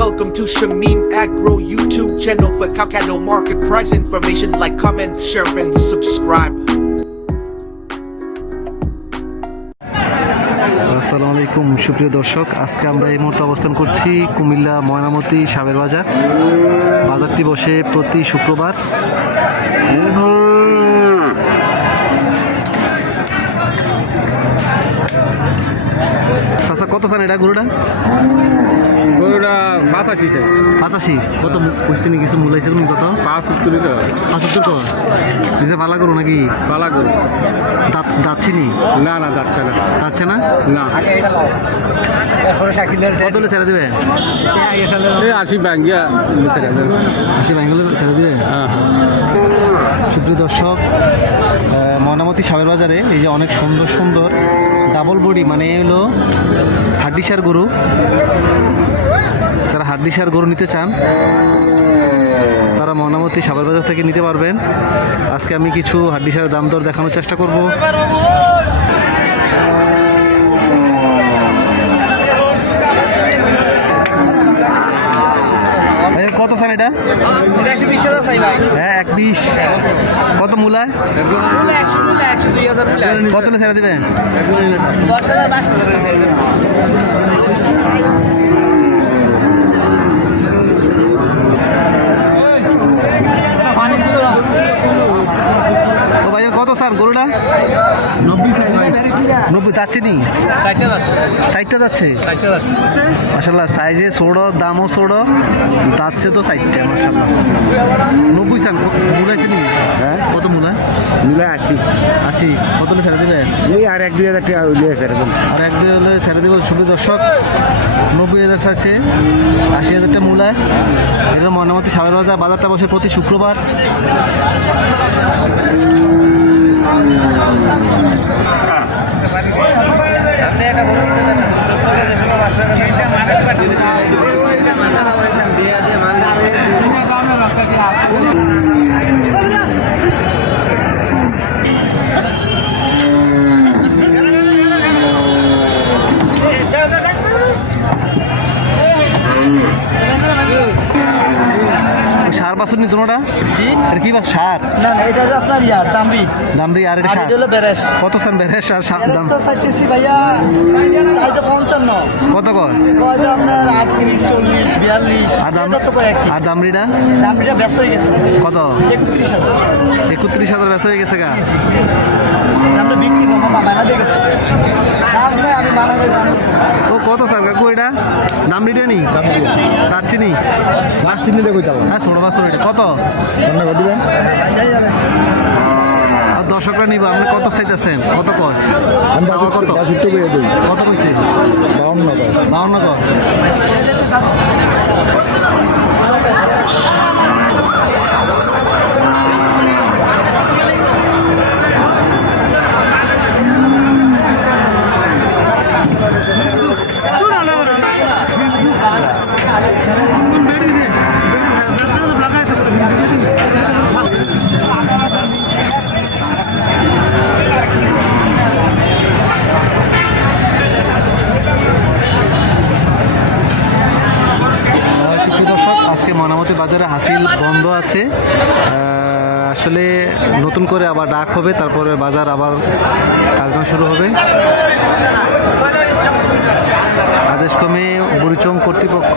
Welcome to Shamim Agro YouTube channel for cow cattle market price information. Like, comment, share, and subscribe. আসসালামু আলাইকুম সুপ্রিয় দর্শক, আজকে আমরা এই মুহূর্তে অবস্থান করছি কুমিল্লা ময়নামতি সাবের বাজার। বাজারটি বসে প্রতি শুক্রবার। চাচা কত চান এটা গরুটা? গরুটা 85 কত কইছেন কিছু মূলাইছে তুমি কত? 75 কর নিজে পালা করো নাকি? পালা গরু যাচ্ছি নি? না যাচ্ছে না না কত হলে ছেড়ে দেবে? 80 ব্যাঙ্গিয়া 80 ব্যাঙ্গলে ছেড়ে দেবে। সুপ্রিয় দর্শক, ময়নামতি সাবের বাজারে এই যে অনেক সুন্দর সুন্দর ডাবল বডি, মানে হলো হাড্ডিসার গরু। যারা হাড্ডিসার গরু নিতে চান তারা ময়নামতি সাবের বাজার থেকে নিতে পারবেন। আজকে আমি কিছু হাড্ডিসার দাম দর দেখানোর চেষ্টা করব। কত চান এটা? 120,000 চাই ভাই। হ্যাঁ 120। কত মূলায়? 100, 2,000 কত ছেড়ে দেবে? 10,000 5,000 কত স্যার গরুটা? 90 যাচ্ছে নি? 60টা যাচ্ছে। মাশাআল্লাহ, সাইজে ছোড়ো, দামও ছোড়ো, যাচ্ছে তো 60টা। মাশাআল্লাহ 90 স্যার মূলাইছে নি? হ্যাঁ কত মূলা? মিলে 80 কত ছেড়ে দেবে? এই আর 1-2,000 টাকা হইলে ছেড়ে দেব। আর 1-2 হলে ছেড়ে দেবো। সুপ্রিয় দর্শক, 90,000 চাচ্ছে, 80,000টা মূলা। এগুলো ময়নামতি সাবের বাজার। বাজারটা বসে প্রতি শুক্রবার। সার বাছুর নি দুটোটা? আর কি বাস সার? না এটা হলো আপনার দামরি আর এটা সার। এটা হলো বেরেশ। কত সান বেরেশ আর দাম? তো চাইতেছি ভাইয়া, চাইতে 55। কত কয়? কয় যে আপনার 38, 40, 42। আর দাম তো কয় কি? আর দামরিটা ব্যস্ত হয়ে গেছে। কত? 31,000। 31,000 ব্যস্ত হয়ে গেছে গা। আমরা বিক্রি করবো, বানা দিয়ে গেছে। আমি বানাবো। ও কত সান কাকু এটা? দামরিটা নি? যাচ্ছি নি? হ্যাঁ ছোট বাছুর। এটা কত? আর দর্শকরা নিব, আপনি কত চাইতেছেন? কত কর? কত কইছে? 52 কর। আজকে ময়নামতি বাজারে হাসিল বন্ধ আছে। আসলে নতুন করে আবার ডাক হবে, তারপরে বাজার আবার কার্যক্রম শুরু হবে। আদেশ ক্রমে বুড়িচং কর্তৃপক্ষ